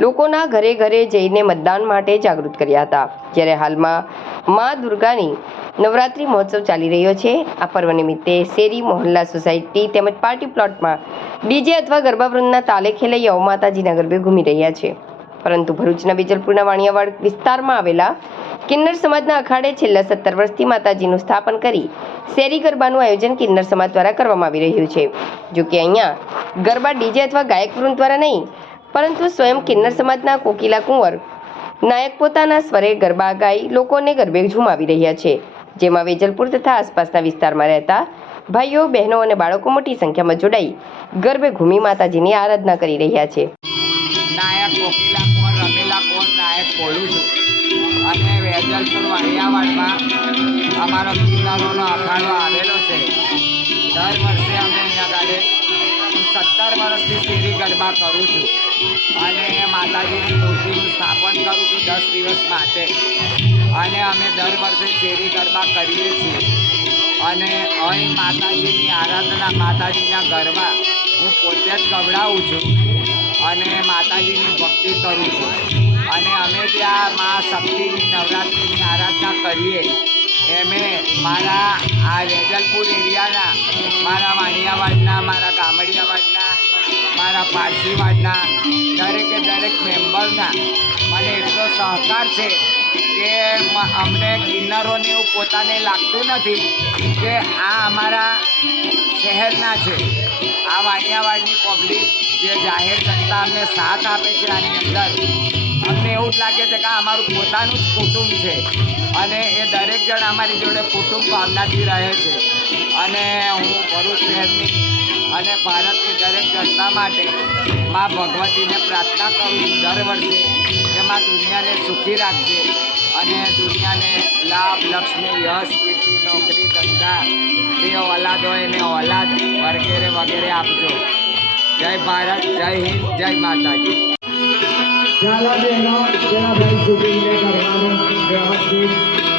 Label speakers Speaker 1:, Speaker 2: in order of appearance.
Speaker 1: લોકોના ઘરે ઘરે જઈને મતદાન માટે જાગૃત કર્યા હતા. જ્યારે હાલમાં મા દુર્ગાની નવરાત્રિ મહોત્સવ ચાલી રહ્યો છે. આ પર્વ નિમિત્તે શેરી મોહલ્લા સોસાયટી તેમજ પાર્ટી પ્લોટમાં ડીજે અથવા ગરબા વૃંદના ખેલે યવ માતાજીના ગરબે ઘૂમી રહ્યા છે. પરંતુ ભરૂચના વિજલપુરના વાણિયાવાડ વિસ્તારમાં આવેલા કિન્નર સમાજના અખાડે છેલ્લા સત્તર વર્ષથી માતાજીનું સ્થાપન કરી શેરી ગરબાનું આયોજન કિન્નર સમાજ દ્વારા કરવામાં આવી રહ્યું છે. જો કે અહીંયા ગરબા ડીજે અથવા ગાયક વૃંદ દ્વારા નહીં પરંતુ સ્વયં કિન્નર સમાજના કોકિલા કુંવર નાયક પોતાના સ્વરે ગરબા ગાઈ લોકોને ગરબે ઝુમાવી રહ્યા છે. જેમાં વેજલપુર તથા આસપાસના વિસ્તારમાં રહેતા ભાઈઓ, બહેનો અને બાળકો મોટી સંખ્યામાં જોડાઈ ગરબે ઘૂમી માતાજીની આરાધના કરી રહ્યા છે.
Speaker 2: અમારો કિન્નરોનો અખાડો આવેલો છે. દર વર્ષે અમે અહીંયા ગાડે સત્તર વર્ષથી શેરી ગરબા કરું છું. અને માતાજીની મૂર્તિનું સ્થાપન કરું છું દસ દિવસ માટે. અને અમે દર વર્ષે શેરી ગરબા કરીએ છીએ. અને અહીં માતાજીની આરાધના માતાજીના ગરબા હું પોતે જ ગવડાવું છું અને માતાજીની ભક્તિ કરું છું. અને અમે ત્યાં મા શક્તિની નવરાત્રિની આરાધના કરીએ. એમે મારા આ વેજલપુર એરિયાના, મારા વાણિયાવાડના મારા ગામડિયાવાડના, મારા પારસીવાડના, દરેકે દરેક મેમ્બરના મને એટલો સહકાર છે કે અમને કિન્નરોને એવું પોતાને લાગતું નથી કે આ અમારા શહેરના છે. આ વાણિયાવાડની પબ્લિક જે જાહેર જનતા અમને સાથ આપે છે આની અંદર, અમને એવું જ લાગે છે કે આ અમારું પોતાનું જ કુટુંબ છે. અને એ દરેક જણ અમારી જોડે કુટુંબ ભાવનાથી રહે છે. અને હું ભરૂચ શહેરની અને ભારતની દરેક જનતા માટે મા ભગવતીને પ્રાર્થના કરું દર વર્ષે કે મા દુનિયાને સુખી રાખજે અને દુનિયાને લાભ, લક્ષ્મી, યશ, કીર્તિ, નોકરી, ધંધા, જે ઓલાદ હોય એને ઓલાદ વગેરે વગેરે આપજો. જય ભારત, જય હિન્દ, જય માતાજી.
Speaker 3: ચાલો બહેનો જરા ભાઈ શૂટિંગને કરવાનું obrigado.